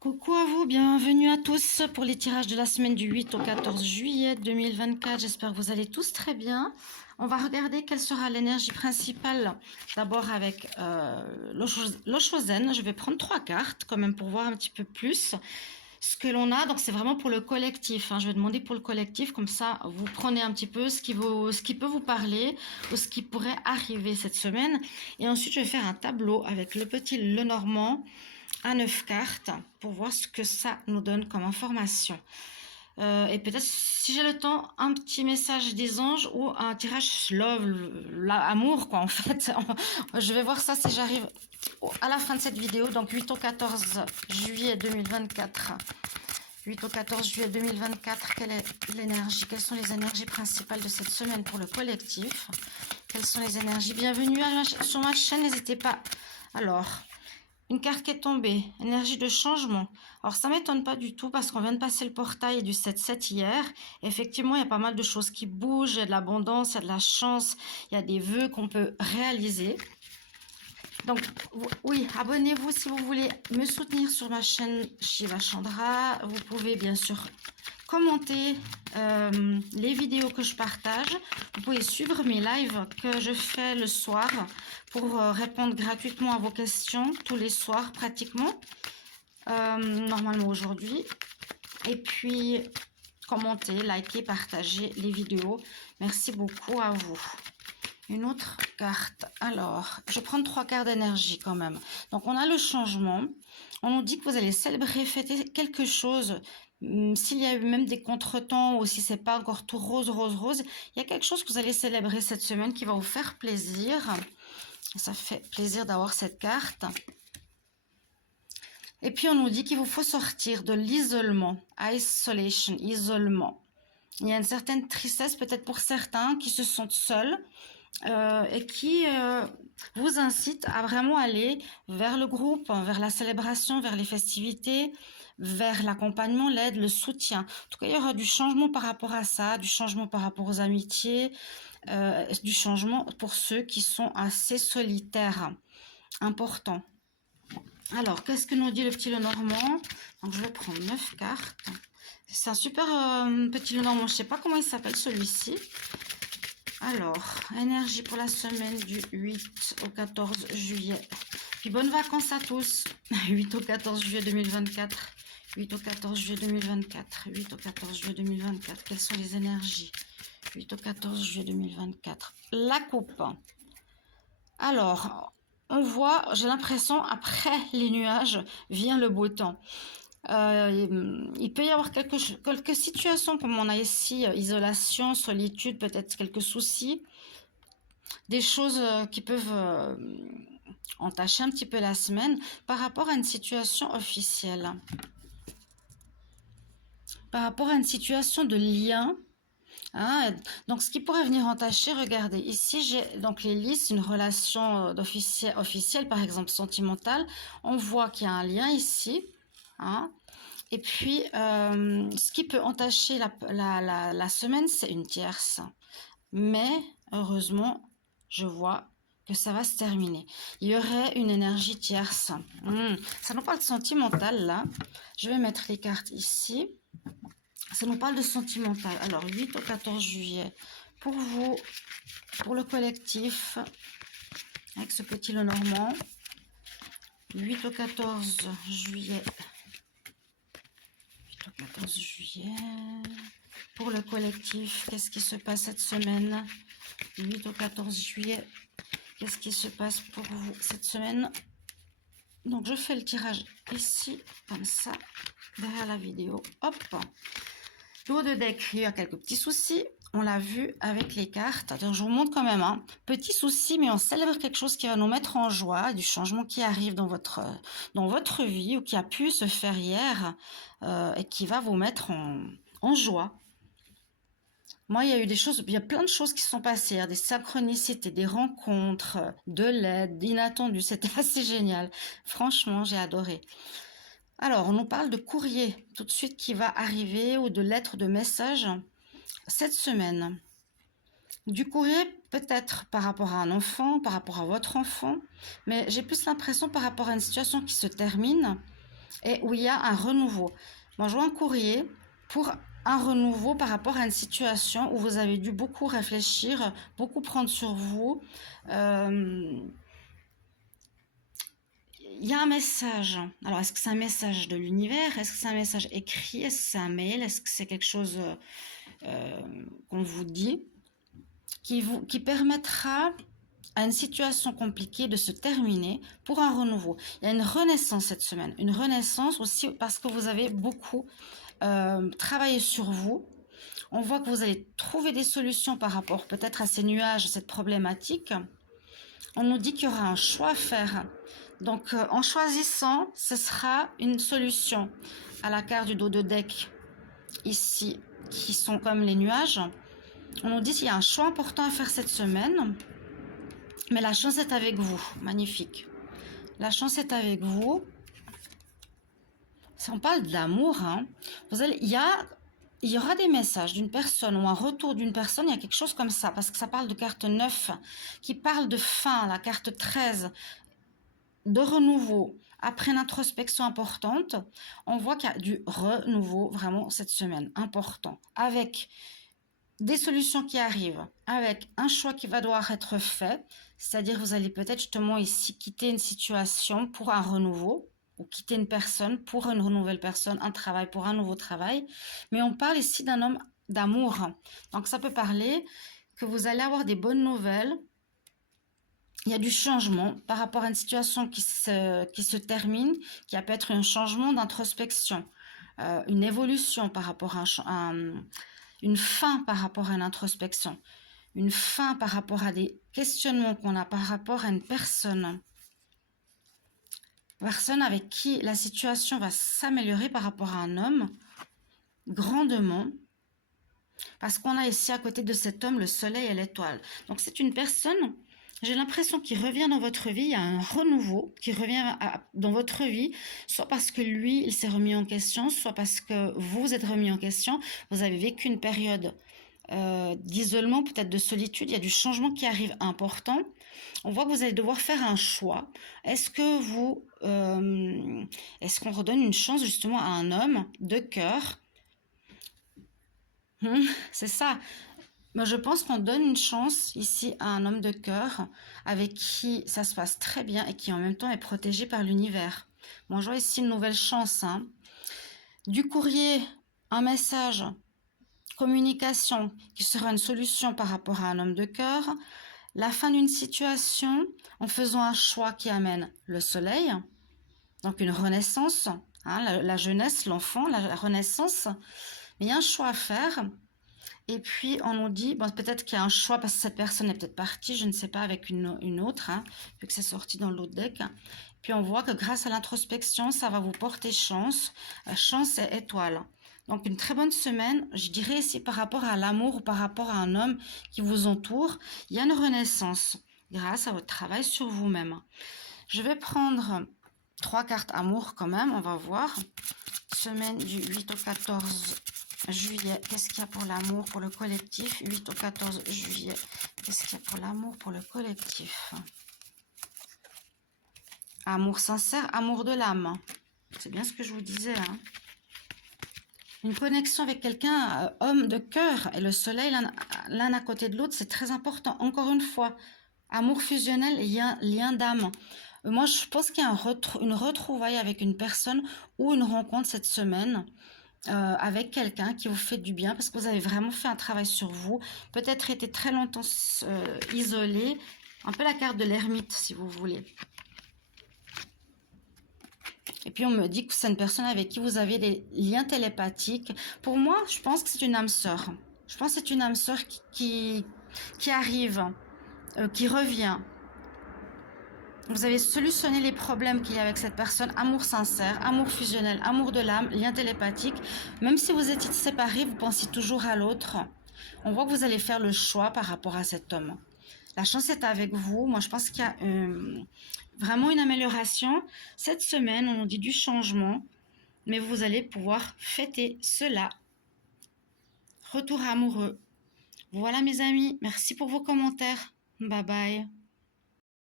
Coucou à vous, bienvenue à tous pour les tirages de la semaine du 8 au 14 juillet 2024. J'espère que vous allez tous très bien. On va regarder quelle sera l'énergie principale. D'abord avec l'Oshozen. Je vais prendre 3 cartes quand même pour voir un petit peu plus ce que l'on a. Donc c'est vraiment pour le collectif. Je vais demander pour le collectif, comme ça vous prenez un petit peu ce qui peut vous parler ou ce qui pourrait arriver cette semaine. Et ensuite je vais faire un tableau avec le petit Lenormand à 9 cartes pour voir ce que ça nous donne comme information. Et peut-être, si j'ai le temps, un petit message des anges ou un tirage love, l'amour, quoi, en fait. Je vais voir ça si j'arrive à la fin de cette vidéo. Donc, 8 au 14 juillet 2024. 8 au 14 juillet 2024, quelle est l'énergie? Quelles sont les énergies principales de cette semaine pour le collectif? Quelles sont les énergies? Bienvenue sur ma chaîne, n'hésitez pas. Alors, une carte qui est tombée, énergie de changement. Alors ça m'étonne pas du tout parce qu'on vient de passer le portail du 7-7 hier. Effectivement, il y a pas mal de choses qui bougent, il y a de l'abondance, il y a de la chance, il y a des vœux qu'on peut réaliser. Donc oui, abonnez-vous si vous voulez me soutenir sur ma chaîne Shiva Chandra. Vous pouvez bien sûr commenter les vidéos que je partage. Vous pouvez suivre mes lives que je fais le soir pour répondre gratuitement à vos questions tous les soirs pratiquement, normalement aujourd'hui. Et puis commenter, liker, partager les vidéos. Merci beaucoup à vous. Une autre carte. Alors, je prends 3 cartes d'énergie quand même. Donc, on a le changement. On nous dit que vous allez célébrer, fêter quelque chose. S'il y a eu même des contretemps ou si c'est pas encore tout rose, rose, rose, il y a quelque chose que vous allez célébrer cette semaine qui va vous faire plaisir. Ça fait plaisir d'avoir cette carte. Et puis, on nous dit qu'il vous faut sortir de l'isolement. Isolation, isolement. Il y a une certaine tristesse peut-être pour certains qui se sentent seuls. Et qui vous incite à vraiment aller vers le groupe, vers la célébration, vers les festivités, vers l'accompagnement, l'aide, le soutien. En tout cas, il y aura du changement par rapport à ça, du changement par rapport aux amitiés, du changement pour ceux qui sont assez solitaires. Important. Alors, qu'est-ce que nous dit le petit Lenormand? Donc, je vais prendre 9 cartes. C'est un super petit Lenormand. Je ne sais pas comment il s'appelle celui-ci. Alors, énergie pour la semaine du 8 au 14 juillet. Puis bonnes vacances à tous. 8 au 14 juillet 2024. 8 au 14 juillet 2024. 8 au 14 juillet 2024. Quelles sont les énergies? 8 au 14 juillet 2024. La coupe. Alors, on voit, j'ai l'impression, après les nuages, vient le beau temps. Il peut y avoir quelques situations comme on a ici, isolation, solitude, peut-être quelques soucis, des choses qui peuvent entacher un petit peu la semaine par rapport à une situation officielle, par rapport à une situation de lien. Donc, ce qui pourrait venir entacher, regardez, ici, j'ai donc les listes, une relation officielle, par exemple sentimentale. On voit qu'il y a un lien ici. Et puis, ce qui peut entacher la semaine, c'est une tierce. Mais, heureusement, je vois que ça va se terminer. Il y aurait une énergie tierce. Ça nous parle de sentimental, là. Je vais mettre les cartes ici. Ça nous parle de sentimental. Alors, 8 au 14 juillet. Pour vous, pour le collectif, avec ce petit Lenormand. 8 au 14 juillet. 8 au 14 juillet. Pour le collectif, qu'est-ce qui se passe cette semaine? 8 au 14 juillet. Qu'est-ce qui se passe pour vous cette semaine? Donc, je fais le tirage ici, comme ça, derrière la vidéo. Hop! Le haut de deck, il y a quelques petits soucis. On l'a vu avec les cartes. Alors, je vous montre quand même un petit souci, mais on célèbre quelque chose qui va nous mettre en joie, du changement qui arrive dans votre vie ou qui a pu se faire hier et qui va vous mettre en joie. Moi, il y a plein de choses qui sont passées, des synchronicités, des rencontres, de l'aide, d'inattendu. C'était assez génial. Franchement, j'ai adoré. Alors, on nous parle de courrier tout de suite qui va arriver ou de lettres, de messages cette semaine. Du courrier, peut-être par rapport à un enfant, par rapport à votre enfant, mais j'ai plus l'impression par rapport à une situation qui se termine et où il y a un renouveau. Moi, je vois un courrier pour un renouveau par rapport à une situation où vous avez dû beaucoup réfléchir, beaucoup prendre sur vous. Il y a un message. Alors, est-ce que c'est un message de l'univers? Est-ce que c'est un message écrit? Est-ce que c'est un mail? Est-ce que c'est quelque chose qu'on vous dit qui permettra à une situation compliquée de se terminer pour un renouveau? Il y a une renaissance cette semaine. Une renaissance aussi parce que vous avez beaucoup travaillé sur vous. On voit que vous allez trouver des solutions par rapport peut-être à ces nuages, cette problématique. On nous dit qu'il y aura un choix à faire. Donc, en choisissant, ce sera une solution. À la carte du dos de deck, ici, qui sont comme les nuages, on nous dit qu'il y a un choix important à faire cette semaine. Mais la chance est avec vous. Magnifique. La chance est avec vous. Si on parle de l'amour, hein, il y aura des messages d'une personne ou un retour d'une personne, il y a quelque chose comme ça, parce que ça parle de carte 9, qui parle de fin, la carte 13, de renouveau. Après une introspection importante, on voit qu'il y a du renouveau vraiment cette semaine, important, avec des solutions qui arrivent, avec un choix qui va devoir être fait, c'est-à-dire vous allez peut-être justement ici quitter une situation pour un renouveau, ou quitter une personne pour une nouvelle personne, un travail pour un nouveau travail, mais on parle ici d'un homme d'amour. Donc ça peut parler que vous allez avoir des bonnes nouvelles. Il y a du changement par rapport à une situation qui se termine, qui peut être un changement d'introspection, une évolution par rapport à une fin par rapport à une introspection, une fin par rapport à des questionnements qu'on a par rapport à une personne avec qui la situation va s'améliorer par rapport à un homme, grandement, parce qu'on a ici à côté de cet homme le soleil et l'étoile. Donc c'est une personne, j'ai l'impression qu'il revient dans votre vie, il y a un renouveau qui revient dans votre vie, soit parce que lui, il s'est remis en question, soit parce que vous êtes remis en question, vous avez vécu une période d'isolement, peut-être de solitude, il y a du changement qui arrive important. On voit que vous allez devoir faire un choix. Est-ce qu'on redonne une chance justement à un homme de cœur? C'est ça. Moi, je pense qu'on donne une chance ici à un homme de cœur avec qui ça se passe très bien et qui en même temps est protégé par l'univers. Bon, je vois ici une nouvelle chance. Hein. Du courrier, un message, communication qui sera une solution par rapport à un homme de cœur. La fin d'une situation en faisant un choix qui amène le soleil, donc une renaissance, hein, la jeunesse, l'enfant, la renaissance. Mais il y a un choix à faire. Et puis, on nous dit, bon, peut-être qu'il y a un choix parce que cette personne est peut-être partie, je ne sais pas, avec une autre, hein, vu que c'est sorti dans l'autre deck. Puis, on voit que grâce à l'introspection, ça va vous porter chance. Chance et étoile. Donc, une très bonne semaine, je dirais ici par rapport à l'amour ou par rapport à un homme qui vous entoure. Il y a une renaissance grâce à votre travail sur vous-même. Je vais prendre 3 cartes amour quand même, on va voir. Semaine du 8 au 14 juillet, qu'est-ce qu'il y a pour l'amour, pour le collectif? 8 au 14 juillet, qu'est-ce qu'il y a pour l'amour, pour le collectif? Amour sincère, amour de l'âme. C'est bien ce que je vous disais. Hein. Une connexion avec quelqu'un, homme de cœur, et le soleil l'un à côté de l'autre, c'est très important. Encore une fois, amour fusionnel, lien d'âme. Moi, je pense qu'il y a une retrouvaille avec une personne ou une rencontre cette semaine. Avec quelqu'un qui vous fait du bien parce que vous avez vraiment fait un travail sur vous, peut-être été très longtemps isolé, un peu la carte de l'ermite si vous voulez. Et puis on me dit que c'est une personne avec qui vous avez des liens télépathiques. Pour moi, je pense que c'est une âme sœur. Je pense que c'est une âme sœur qui arrive, qui revient. Vous avez solutionné les problèmes qu'il y a avec cette personne, amour sincère, amour fusionnel, amour de l'âme, lien télépathique. Même si vous étiez séparés, vous pensez toujours à l'autre. On voit que vous allez faire le choix par rapport à cet homme. La chance est avec vous. Moi, je pense qu'il y a vraiment une amélioration. Cette semaine, on nous dit du changement, mais vous allez pouvoir fêter cela. Retour amoureux. Voilà mes amis, merci pour vos commentaires. Bye bye.